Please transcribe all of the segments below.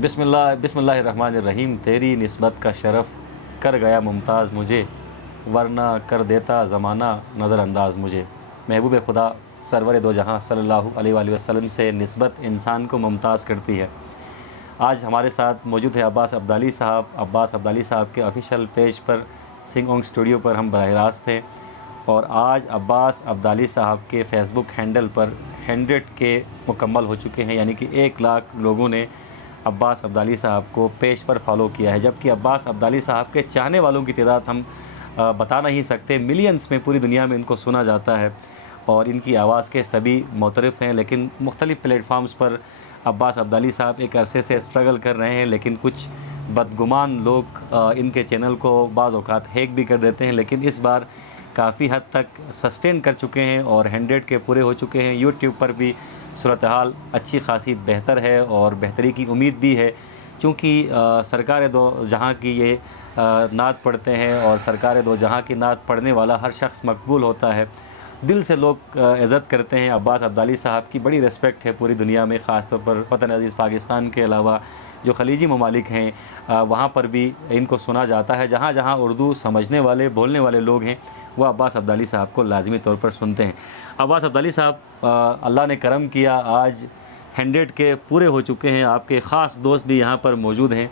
بسم اللہ الرحمن الرحیم. تیری نسبت کا شرف کر گیا ممتاز مجھے، ورنہ کر دیتا زمانہ نظر انداز مجھے. محبوب خدا سرور دو جہاں صلی اللہ علیہ وآلہ وسلم سے نسبت انسان کو ممتاز کرتی ہے. آج ہمارے ساتھ موجود ہے عباس عبدالی صاحب. عباس عبدالی صاحب کے آفیشیل پیج پر سنگ اونگ اسٹوڈیو پر ہم براہ راست ہیں، اور آج عباس عبدالی صاحب کے فیس بک ہینڈل پر 100 کے مکمل ہو چکے ہیں، یعنی کہ 1 لاکھ لوگوں نے عباس عبدالی صاحب کو پیج پر فالو کیا ہے. جبکہ عباس عبدالی صاحب کے چاہنے والوں کی تعداد ہم بتا نہیں سکتے، ملینز میں پوری دنیا میں ان کو سنا جاتا ہے، اور ان کی آواز کے سبھی معترف ہیں. لیکن مختلف پلیٹ فارمز پر عباس عبدالی صاحب ایک عرصے سے اسٹرگل کر رہے ہیں، لیکن کچھ بدگمان لوگ ان کے چینل کو بعض اوقات ہیک بھی کر دیتے ہیں. لیکن اس بار کافی حد تک سسٹین کر چکے ہیں اور 100 کے پورے ہو چکے ہیں. یوٹیوب پر بھی صورتحال اچھی خاصی بہتر ہے اور بہتری کی امید بھی ہے، چونکہ سرکار دو جہاں کی یہ نعت پڑھتے ہیں، اور سرکار دو جہاں کی نعت پڑھنے والا ہر شخص مقبول ہوتا ہے. دل سے لوگ عزت کرتے ہیں. عباس عبدالی صاحب کی بڑی ریسپیکٹ ہے پوری دنیا میں، خاص طور پر وطن عزیز پاکستان کے علاوہ جو خلیجی ممالک ہیں وہاں پر بھی ان کو سنا جاتا ہے. جہاں جہاں اردو سمجھنے والے بولنے والے لوگ ہیں وہ عباس عبدالی صاحب کو لازمی طور پر سنتے ہیں. عباس عبدالی صاحب، اللہ نے کرم کیا، آج 100 کے پورے ہو چکے ہیں. آپ کے خاص دوست بھی یہاں پر موجود ہیں.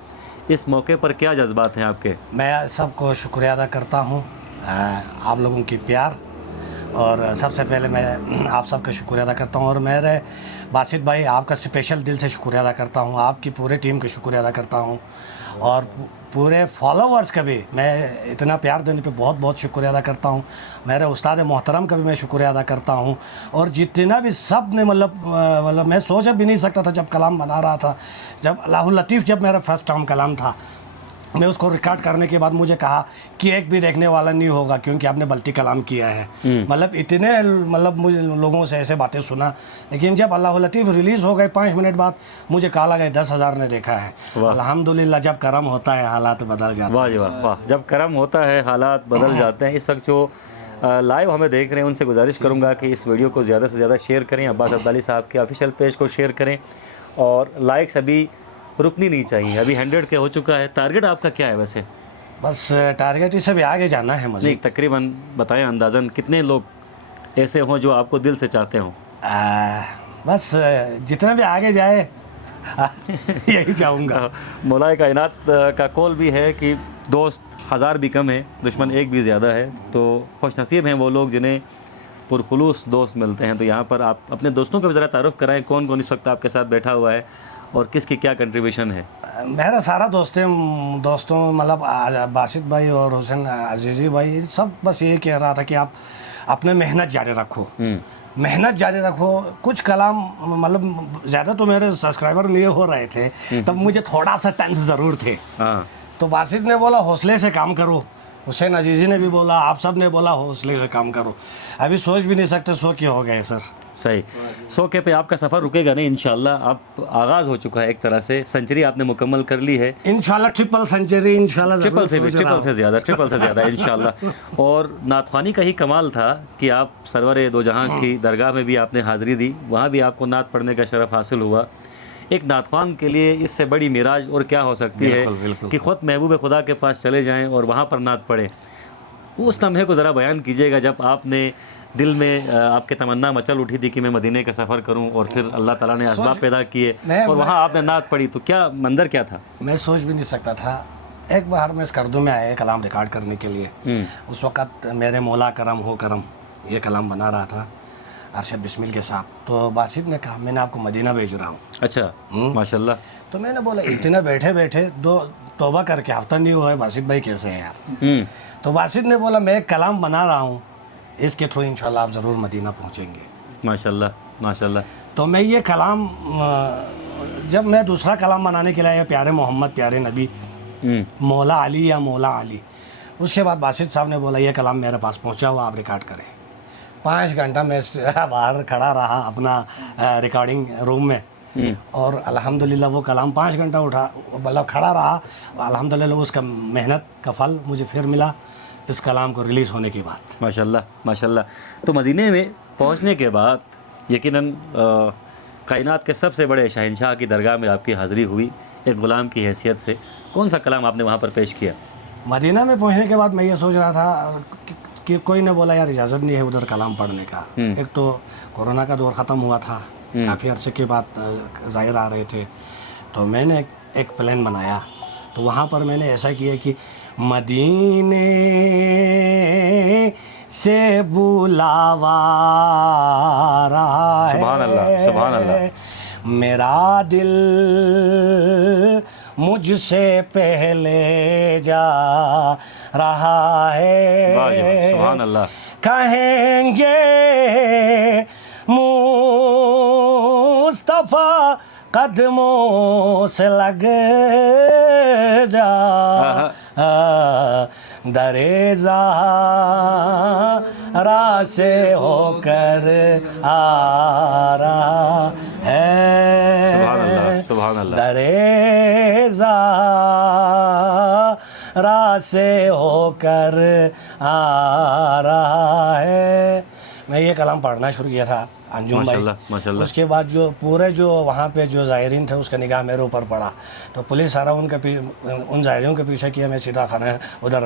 اس موقع پر کیا جذبات ہیں آپ کے؟ میں سب کو شکریہ ادا کرتا ہوں آپ لوگوں کی پیار، اور سب سے پہلے میں آپ سب کا شکریہ ادا کرتا ہوں، اور میرے باسط بھائی آپ کا اسپیشل دل سے شکریہ ادا کرتا ہوں. آپ کی پورے ٹیم کا شکریہ ادا کرتا ہوں، اور پورے فالوورز کا بھی میں اتنا پیار دینے پہ بہت بہت شکریہ ادا کرتا ہوں. میرے استاد محترم کا بھی میں شکریہ ادا کرتا ہوں، اور جتنا بھی سب نے مطلب میں سوچ بھی نہیں سکتا تھا جب کلام بنا رہا تھا. جب اللہ اللطیف جب میرا فرسٹ ٹائم کلام تھا، میں اس کو ریکارڈ کرنے کے بعد مجھے کہا کہ ایک بھی دیکھنے والا نہیں ہوگا کیونکہ آپ نے بلٹی کلام کیا ہے. مطلب اتنے مجھے لوگوں سے ایسے باتیں سنا، لیکن جب اللہ لطیف ریلیز ہو گئے 5 منٹ بعد مجھے کہا گیا 10,000 نے دیکھا ہے. الحمدللہ جب کرم ہوتا ہے حالات بدل جاتے ہیں. واہ جی واہ واہ، جب کرم ہوتا ہے حالات بدل جاتے ہیں. اس وقت جو لائیو ہمیں دیکھ رہے ہیں ان سے گزارش کروں گا کہ اس ویڈیو کو زیادہ سے زیادہ شیئر کریں، عباس عبدالی صاحب کے آفیشیل پیج کو شیئر کریں، اور لائکس ابھی رکنی نہیں چاہیے. ابھی 100 کے ہو چکا ہے. ٹارگٹ آپ کا کیا ہے ویسے؟ بس ٹارگیٹ اس سے بھی آگے جانا ہے. مزید تقریباً بتائیں اندازاً کتنے لوگ ایسے ہوں جو آپ کو دل سے چاہتے ہوں؟ بس جتنا بھی آگے جائے یہی چاہوں گا. مولا کائنات کا قول بھی ہے کہ دوست 1000 بھی کم ہیں، دشمن 1 بھی زیادہ ہے. تو خوش نصیب ہیں وہ لوگ جنہیں پرخلوص دوست ملتے ہیں. تو یہاں پر آپ اپنے دوستوں کا بھی ذرا تعارف کرائیں، کون کون اس وقت آپ کے ساتھ بیٹھا ہوا ہے اور کس کی کیا کنٹریبیوشن ہے؟ میرا سارا دوستوں مطلب باسط بھائی اور حسین عزیزی بھائی سب بس یہ کہہ رہا تھا کہ آپ اپنے محنت جاری رکھو، محنت جاری رکھو. کچھ کلام مطلب زیادہ تو میرے سبسکرائبر نہیں ہو رہے تھے تب مجھے تھوڑا سا ٹینس ضرور تھے. تو باسط نے بولا حوصلے سے کام کرو، حسین عزیزی نے بھی بولا، آپ سب نے بولا حوصلے سے کام کرو. ابھی سوچ بھی نہیں سکتے 100 کے ہو گئے سر. صحیح. 100 کے پہ آپ کا سفر رکے گا نہیں انشاءاللہ. اب آغاز ہو چکا ہے ایک طرح سے، سنچری آپ نے مکمل کر لی ہے انشاءاللہ. ٹرپل سنچری انشاءاللہ، ٹرپل سے زیادہ انشاءاللہ. اور نعت خوانی کا ہی کمال تھا کہ آپ سرور دو جہاں کی درگاہ میں بھی آپ نے حاضری دی، وہاں بھی آپ کو نعت پڑھنے کا شرف حاصل ہوا. ایک نعت خوان کے لیے اس سے بڑی معراج اور کیا ہو سکتی ہے کہ خود محبوب خدا کے پاس چلے جائیں اور وہاں پر نعت پڑھیں. اس لمحے کو ذرا بیان کیجیے گا جب آپ نے دل میں آپ کے تمنا مچل اٹھی تھی کہ میں مدینے کا سفر کروں، اور پھر اللہ تعالیٰ نے اسباب پیدا کیے اور وہاں آپ نے نعت پڑھی، تو کیا منظر کیا تھا؟ میں سوچ بھی نہیں سکتا تھا. ایک بار میں اسکردو میں آیا کلام ریکارڈ کرنے کے لیے. اس وقت میرے مولا کرم ہو کرم یہ کلام بنا رہا تھا ارشد بسمل کے ساتھ. تو باسط نے کہا میں نے آپ کو مدینہ بھیج رہا ہوں. اچھا، ماشاءاللہ. تو میں نے بولا اتنا بیٹھے توبہ کر کے ہفتہ نہیں ہوا ہے، باسط بھائی کیسے ہیں یار؟ تو باسط نے بولا میں ایک کلام بنا رہا ہوں، اس کے تھرو انشاءاللہ آپ ضرور مدینہ پہنچیں گے. ماشاءاللہ ماشاءاللہ. تو میں یہ کلام جب میں دوسرا کلام بنانے کے لیے پیارے محمد پیارے نبی مولا علی یا مولا علی، اس کے بعد باسط صاحب نے بولا یہ کلام میرے پاس پہنچا ہوا آپ ریکارڈ کریں. 5 گھنٹہ میں باہر کھڑا رہا اپنا ریکارڈنگ روم میں، اور الحمدللہ وہ کلام 5 گھنٹہ مطلب کھڑا رہا. الحمدللہ اس کا محنت کا پھل مجھے پھر ملا اس کلام کو ریلیز ہونے کے بعد. ماشاءاللہ ماشاءاللہ. تو مدینے میں پہنچنے کے بعد یقیناً کائنات کے سب سے بڑے شہنشاہ کی درگاہ میں آپ کی حاضری ہوئی. ایک غلام کی حیثیت سے کون سا کلام آپ نے وہاں پر پیش کیا؟ مدینہ میں پہنچنے کے بعد میں یہ سوچ رہا تھا کہ کوئی نے بولا یار اجازت نہیں ہے ادھر کلام پڑھنے کا. ایک تو کورونا کا دور ختم ہوا تھا, کافی عرصے کے بعد ظاہر آ رہے تھے, تو میں نے ایک پلان بنایا. تو وہاں پر میں نے ایسا کیا کہ مدینے سے بلاوا رہا ہے, سبحان اللہ, سبحان اللہ, میرا دل مجھ سے پہلے جا رہا ہے, سبحان اللہ, کہیں گے مصطفیٰ قدموں سے لگ جا, درِ زہرا سے ہو کر آ رہا ہے, سبحان اللہ, درِ زہرا سے ہو کر آ رہا ہے. میں یہ کلام پڑھنا شروع کیا تھا انجم بھائی. ماشاءاللہ. اس کے بعد جو پورے جو وہاں پہ جو زائرین تھے اس کا نگاہ میرے اوپر پڑا, تو پولیس سارا ان زائرین کے پیچھے کیا, میں سیدھا خانہ ادھر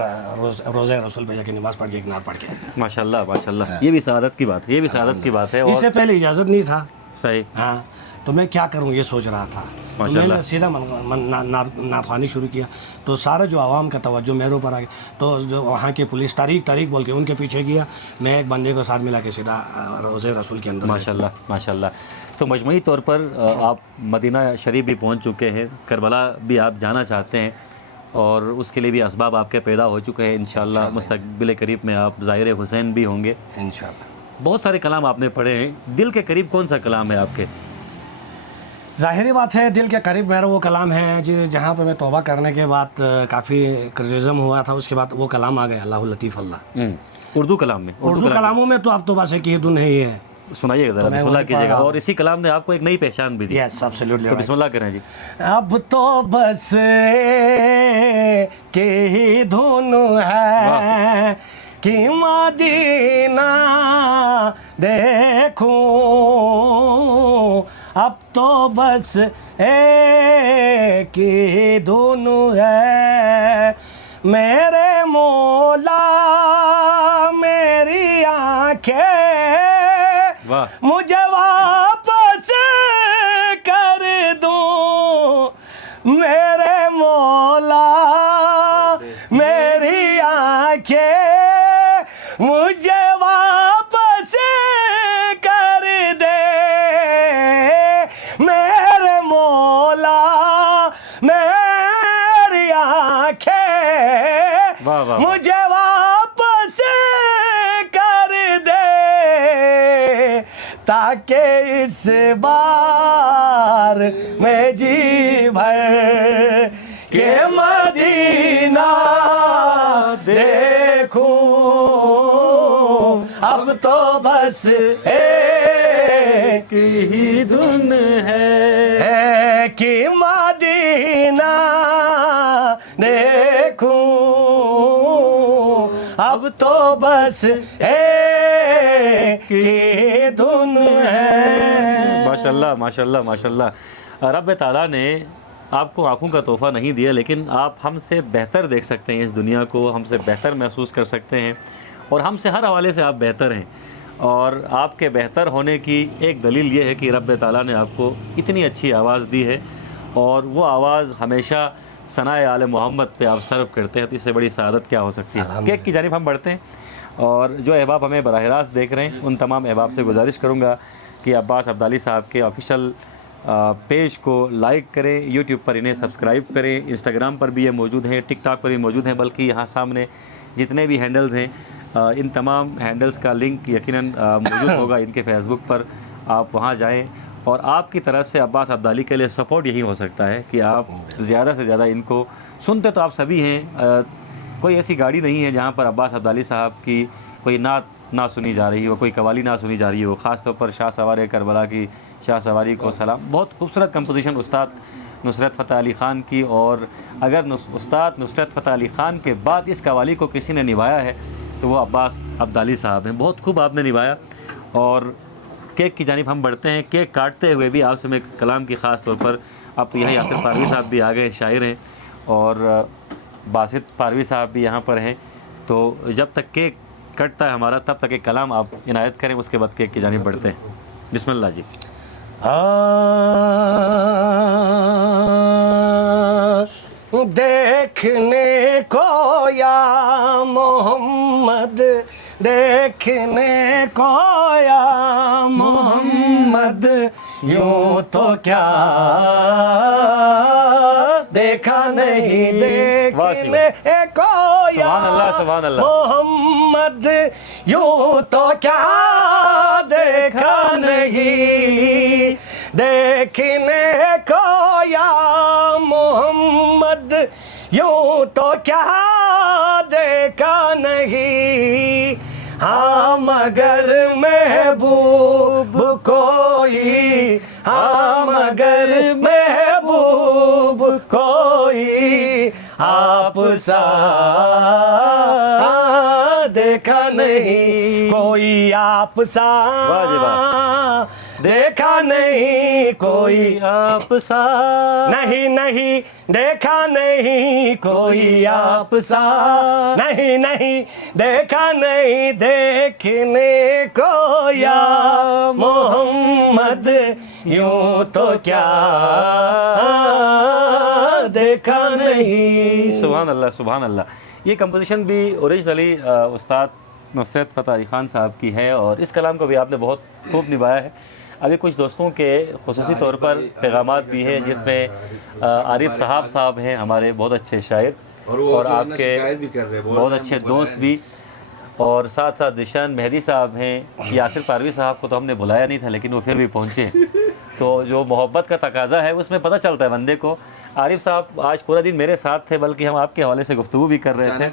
روزہ رسول پہ جا کے نماز پڑھ کے اقنار پڑھ کے آیا. ماشاءاللہ, ماشاءاللہ, یہ بھی سعادت کی بات ہے, یہ بھی سعادت کی بات ہے. اس سے پہلے اجازت نہیں تھا. صحیح. ہاں, تو میں کیا کروں یہ سوچ رہا تھا. تو میں نے سیدھا نعت خوانی شروع کیا, تو سارا جو عوام کا توجہ میرے اوپر آ گیا. تو جو وہاں کی پولیس تاریخ بول کے ان کے پیچھے گیا, میں ایک بندے کو ساتھ ملا کے سیدھا روزہ رسول کے اندر. ماشاءاللہ, ماشاءاللہ. تو مجموعی طور پر آپ مدینہ شریف بھی پہنچ چکے ہیں, کربلا بھی آپ جانا چاہتے ہیں, اور اس کے لیے بھی اسباب آپ کے پیدا ہو چکے ہیں. انشاءاللہ مستقبل قریب میں آپ زائر حسین بھی ہوں گے انشاءاللہ. بہت سارے کلام آپ نے پڑھے ہیں, دل کے قریب کون سا کلام ہے آپ کے؟ ظاہری بات ہے دل کے قریب میرا وہ کلام ہے جہاں پہ میں توبہ کرنے کے بعد کافی کرٹیسزم ہوا تھا, اس کے بعد وہ کلام آ گیا, اللہ لطیف اللہ. اردو کلام میں, اردو کلاموں میں تو اب تو بس ایک ہی دن ہے, سنائیے گا ذرا, بسم اللہ کیجیے گا. اور اسی کلام نے آپ کو ایک نئی پہچان بھی دی. یس ایبسلیوٹلی. تو بسم اللہ کریں جی. اب تو بس کہ ہی دھن ہے کہ مدینہ دیکھوں, اب تو بس ایک ہی دھن ہے, میرے مولا میری آنکھیں مجھے واپس کر دوں, میرے مولا میری آنکھیں مجھے واپس کر دے, میرے مولا میری آنکھیں مجھے واپس کر دے, تاکہ اس بار میں جی بھر کے مدینہ دیکھوں, اب تو بس ایک ہی دھن ہے کہ مدینہ دیکھوں, اب تو بس ایک ہی دھن ہے. ماشاءاللہ, ماشاءاللہ, ماشاءاللہ. رب تعالیٰ نے آپ کو آنکھوں کا تحفہ نہیں دیا, لیکن آپ ہم سے بہتر دیکھ سکتے ہیں اس دنیا کو, ہم سے بہتر محسوس کر سکتے ہیں, اور ہم سے ہر حوالے سے آپ بہتر ہیں. اور آپ کے بہتر ہونے کی ایک دلیل یہ ہے کہ رب تعالیٰ نے آپ کو اتنی اچھی آواز دی ہے, اور وہ آواز ہمیشہ ثنائے آل محمد پہ آپ صرف کرتے ہیں. تو اس سے بڑی سعادت کیا ہو سکتی ہے. کیک کی جانب ہم بڑھتے ہیں, اور جو احباب ہمیں براہ راست دیکھ رہے ہیں ان تمام احباب سے گزارش کروں گا کہ عباس عبدالی صاحب کے آفیشیل پیج کو لائک کریں, یوٹیوب پر انہیں سبسکرائب کریں, انسٹاگرام پر بھی یہ موجود ہیں, ٹک ٹاک پر بھی موجود ہیں, بلکہ یہاں سامنے جتنے بھی ہینڈلز ہیں ان تمام ہینڈلز کا لنک یقیناً موجود ہوگا ان کے فیس بک پر. آپ وہاں جائیں, اور آپ کی طرف سے عباس عبدالی کے لیے سپورٹ یہی ہو سکتا ہے کہ آپ زیادہ سے زیادہ ان کو سنتے تو آپ سبھی ہیں, کوئی ایسی گاڑی نہیں ہے جہاں پر عباس عبدالی صاحب کی کوئی نعت نہ سنی جا رہی ہو, کوئی قوالی نہ سنی جا رہی ہو. خاص طور پر شاہ سوار کربلا کی شاہ سواری کو سلام, بہت خوبصورت کمپوزیشن استاد نصرت فتح علی خان کی, اور اگر استاد نصرت فتح علی خان کے بعد اس قوالی کو کسی نے نبھایا ہے تو وہ عباس عبدالی صاحب ہیں. بہت خوب آپ نے نبھایا. اور کیک کی جانب ہم بڑھتے ہیں. کیک کاٹتے ہوئے بھی آپ سے میں کلام کی خاص طور پر اب تو یہی یاسر پاروی صاحب بھی آ گئے، شاعر ہیں، اور باسط پاروی صاحب بھی یہاں پر ہیں. تو جب تک کیک کٹتا ہے ہمارا تب تک ایک کلام آپ عنایت کریں، اس کے بعد کیک کی جانب بڑھتے ہیں. بسم اللہ جی. دیکھنے کو یا محمد، دیکھنے کو یا محمد، یوں تو کیا دیکھا نہیں، دیکھنے کو یا سبحان اللہ. محمد، یوں تو کیا دیکھا نہیں، دیکھنے کو یا محمد، یوں تو کیا دیکھا نہیں. ہاں مگر محبوب کوئی، ہاں مگر محبوب کوئی آپ سا دیکھا نہیں، کوئی آپ سا دیکھا نہیں، کوئی آپ سا نہیں نہیں دیکھا نہیں، کوئی آپ سا نہیں نہیں دیکھا نہیں، دیکھنے کو یا محمد، یوں تو کیا دیکھا نہیں. سبحان اللہ سبحان اللہ. یہ کمپوزیشن بھی اوریجنلی استاد نصرت فتح علی خان صاحب کی ہے، اور اس کلام کو بھی آپ نے بہت خوب نبھایا ہے. ابھی کچھ دوستوں کے خصوصی طور پر پیغامات بھی ہیں، جس میں عارف صاحب ہیں ہمارے بہت اچھے شاعر، اور آپ کے بہت اچھے دوست بھی، اور ساتھ ساتھ ذیشان مہدی صاحب ہیں. یاسر پاروی صاحب کو تو ہم نے بلایا نہیں تھا لیکن وہ پھر بھی پہنچے. تو جو محبت کا تقاضا ہے اس میں پتہ چلتا ہے بندے کو. عارف صاحب آج پورا دن میرے ساتھ تھے، بلکہ ہم آپ کے حوالے سے گفتگو بھی کر رہے تھے.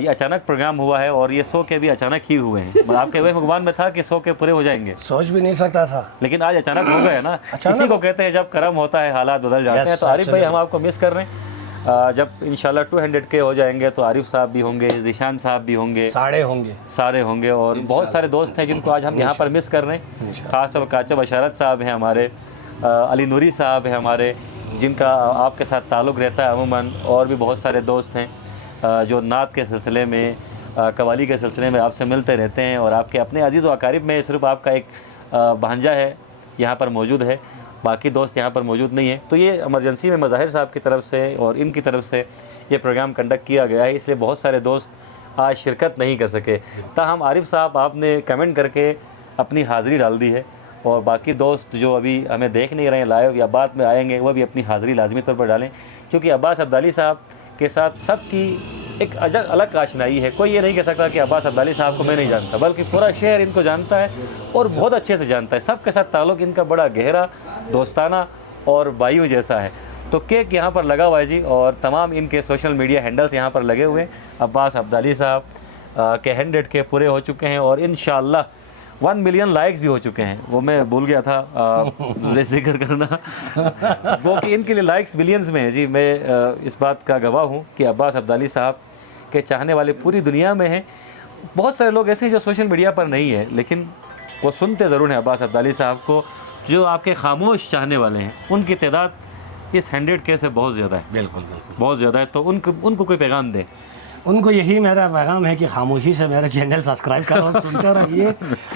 یہ اچانک پروگرام ہوا ہے، اور یہ 100 کے بھی اچانک ہی ہوئے ہیں. آپ کے وہ گمان میں تھا کہ 100 کے پورے ہو جائیں گے، سوچ بھی نہیں سکتا تھا، لیکن آج اچانک ہو گئے نا. اسی کو کہتے ہیں جب کرم ہوتا ہے حالات بدل جاتے ہیں. تو عارف بھائی ہم آپ کو مس کر رہے ہیں. جب انشاءاللہ 200 کے ہو جائیں گے تو عارف صاحب بھی ہوں گے، ذیشان صاحب بھی ہوں گے، سارے ہوں گے، اور بہت سارے دوست ہیں جن کو آج ہم یہاں پر مس کر رہے ہیں. خاص طور پر کاچا بشارت صاحب ہیں ہمارے، علی نوری صاحب ہیں ہمارے، جن کا آپ کے ساتھ تعلق رہتا ہے عموماً، اور بھی بہت سارے دوست ہیں جو نعت کے سلسلے میں، قوالی کے سلسلے میں آپ سے ملتے رہتے ہیں. اور آپ کے اپنے عزیز و اقارب میں صرف آپ کا ایک بھانجا ہے یہاں پر موجود ہے، باقی دوست یہاں پر موجود نہیں ہیں. تو یہ ایمرجنسی میں مظاہر صاحب کی طرف سے اور ان کی طرف سے یہ پروگرام کنڈکٹ کیا گیا ہے، اس لیے بہت سارے دوست آج شرکت نہیں کر سکے. تاہم عارف صاحب آپ نے کمنٹ کر کے اپنی حاضری ڈال دی ہے، اور باقی دوست جو ابھی ہمیں دیکھ نہیں رہے ہیں لائیو یا بعد میں آئیں گے وہ بھی اپنی حاضری لازمی طور پر ڈالیں، کیونکہ عباس عبدالی صاحب کے ساتھ سب کی ایک الگ آشنائی ہے. کوئی یہ نہیں کہہ سکتا کہ عباس عبدالی صاحب کو میں نہیں جانتا، بلکہ پورا شہر ان کو جانتا ہے اور بہت اچھے سے جانتا ہے. سب کے ساتھ تعلق ان کا بڑا گہرا، دوستانہ اور بھائیوں جیسا ہے. تو کیک یہاں پر لگا ہوا ہے جی، اور تمام ان کے سوشل میڈیا ہینڈلز یہاں پر لگے ہوئے ہیں. عباس عبدالی صاحب کے 100 کے پورے ہو چکے ہیں، اور انشاءاللہ 1 ملین لائکس بھی ہو چکے ہیں. وہ میں بھول گیا تھا ذکر کرنا، وہ کہ ان کے لیے لائکس ملینز میں ہیں جی. میں اس بات کا گواہ ہوں کہ عباس عبدالی صاحب کے چاہنے والے پوری دنیا میں ہیں. بہت سارے لوگ ایسے ہیں جو سوشل میڈیا پر نہیں ہیں لیکن وہ سنتے ضرور ہیں عباس عبدالی صاحب کو. جو آپ کے خاموش چاہنے والے ہیں ان کی تعداد اس 100 کے سے بہت زیادہ ہے. بالکل بہت زیادہ ہے. تو ان کو کوئی پیغام دیں. ان کو یہی میرا پیغام ہے کہ خاموشی سے میرا چینل سبسکرائب کرو، سنتے رہیے،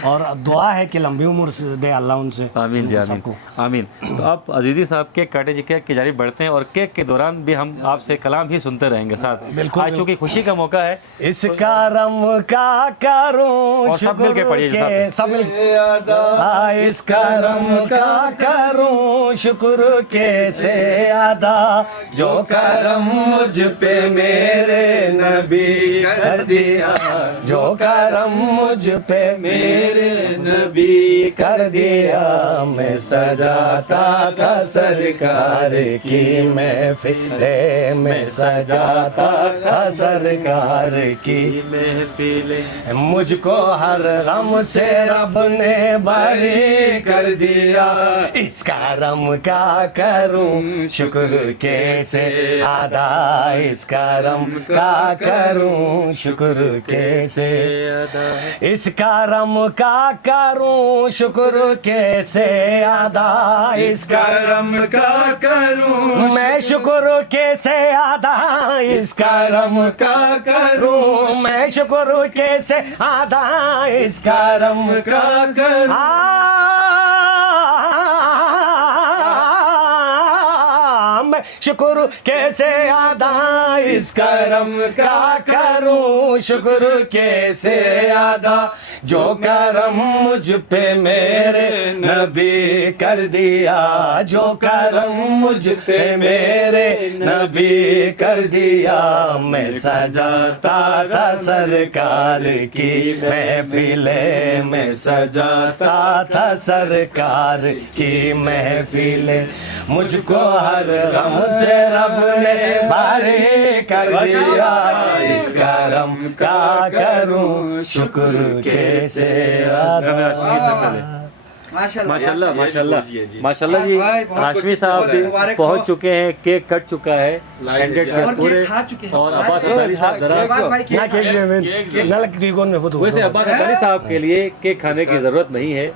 اور دعا ہے کہ لمبی عمر دے اللہ ان سے. آمین جی، آمین آمین. تو آپ عزیزی صاحب کیک کاٹیں جی، کیک کی جانب بڑھتے ہیں، اور کیک کے دوران بھی ہم آپ سے کلام ہی سنتے رہیں گے ساتھ. آج چونکہ خوشی کا موقع ہے، اس کرم کا کروں اور سب مل کے پڑھیے جی ساتھ. سب مل کے اس کرم کا کروں شکر کیسے ادا، جو کرم مجھ پہ میرے نبی کر دیا، جو کرم مجھ پہ میرے نبی کر دیا. میں سجاتا تھا سرکار کی محفل، میں سجاتا تھا سرکار کی محفل، مجھ کو ہر غم سے رب نے بری کر دیا. اس کرم کا کروں شکر کیسے ادا، اس کرم کا کروں شکر کیسے کیسے اس کرم کا کروں شکر کیسے ادا اس کرم کا کروں میں شکر کیسے ادا اس کرم کا کروں میں شکر کیسے ادا اس کرم کا کروں میں شکر کیسے ادا اس کرم کا کروں شکر کیسے ادا جو کرم مجھ پہ میرے نبی کر دیا جو کرم مجھ پہ میرے نبی کر دیا میں سجاتا تھا سرکار کی محفلیں میں سجاتا تھا سرکار کی محفلیں مجھ کو ہر غم سے رب نے باری کر دیا اس کرم کا کروں شکر کیسے ادا ماشاءاللہ ماشاءاللہ ماشاءاللہ جی ہاشمی صاحب بھی پہنچ چکے ہیں کیک کٹ چکا ہے ہینڈڈ کے پورے اور عباس عبدالی صاحب ذرا ویسے عباس عبدالی صاحب کے لیے کیک کھانے کی ضرورت نہیں ہے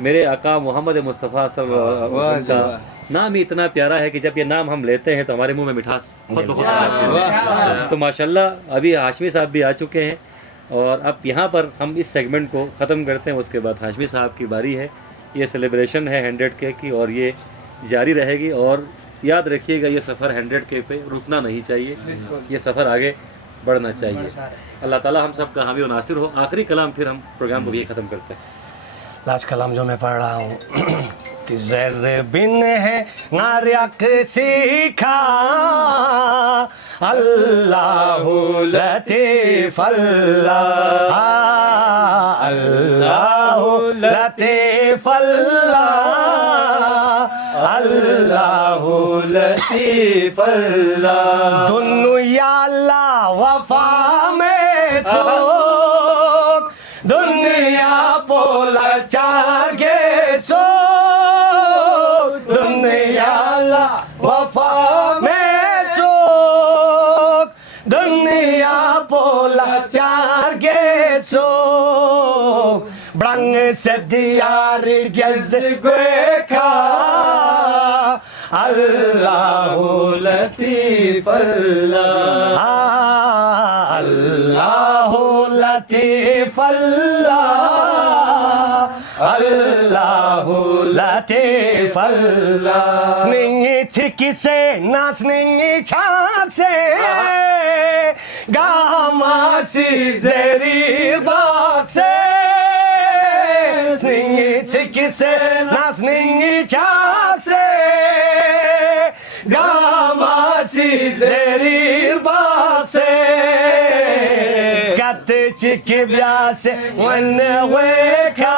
میرے آقا محمد مصطفیٰ صلی اللہ علیہ وسلم کا نام ہی اتنا پیارا ہے کہ جب یہ نام ہم لیتے ہیں تو ہمارے منہ میں مٹھاس خود بخود آتی ہے تو ماشاءاللہ ابھی ہاشمی صاحب بھی آ چکے ہیں اور اب یہاں پر ہم اس سیگمنٹ کو ختم کرتے ہیں اس کے بعد ہاشمی صاحب کی باری ہے یہ سیلیبریشن ہے 100 کیک کی اور یہ جاری رہے گی اور یاد رکھیے گا یہ سفر 100 کیک پہ رکنا نہیں چاہیے یہ سفر آگے بڑھنا چاہیے اللہ تعالیٰ ہم سب کا حامی و ناصر ہو آخری کلام پھر ہم پروگرام کو بھی ختم کرتے ہیں لاسٹ کلام جو میں پڑھ رہا ہوں کہ زر بن ہے ناریک سیکھا اللہ لطیف اللہ اللہ لطیف اللہ اللہ لطیف اللہ دنیا اللہ وفا میں سوک دنیا پولا چاگے سو دنیا لا وفا میں چوک دنیا پولا چاگے سو برنگ سے دیار گز گوے کھا اللہ لطیف اللہ اللہ لطیف اللہ اللہ لطیف اللہ سننگی چھکی سے نا سننگی چھاک سے گاما سی زیری با سے سننگی چھکی سے نا سننگی چھاک سے گاما سی زیری با سے سکت چکی بیا سے ونوے کھا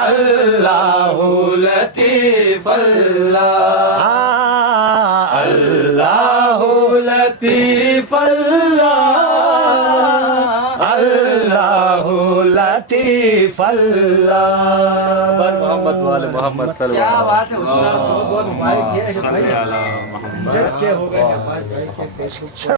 اللہ لطیف اللہ اللہ لطیف اللہ اللہ لطیف اللہ پر محمد والے محمد صلی اللہ کیا بات ہے استاد بہت بہت مبارک علیہ وسلم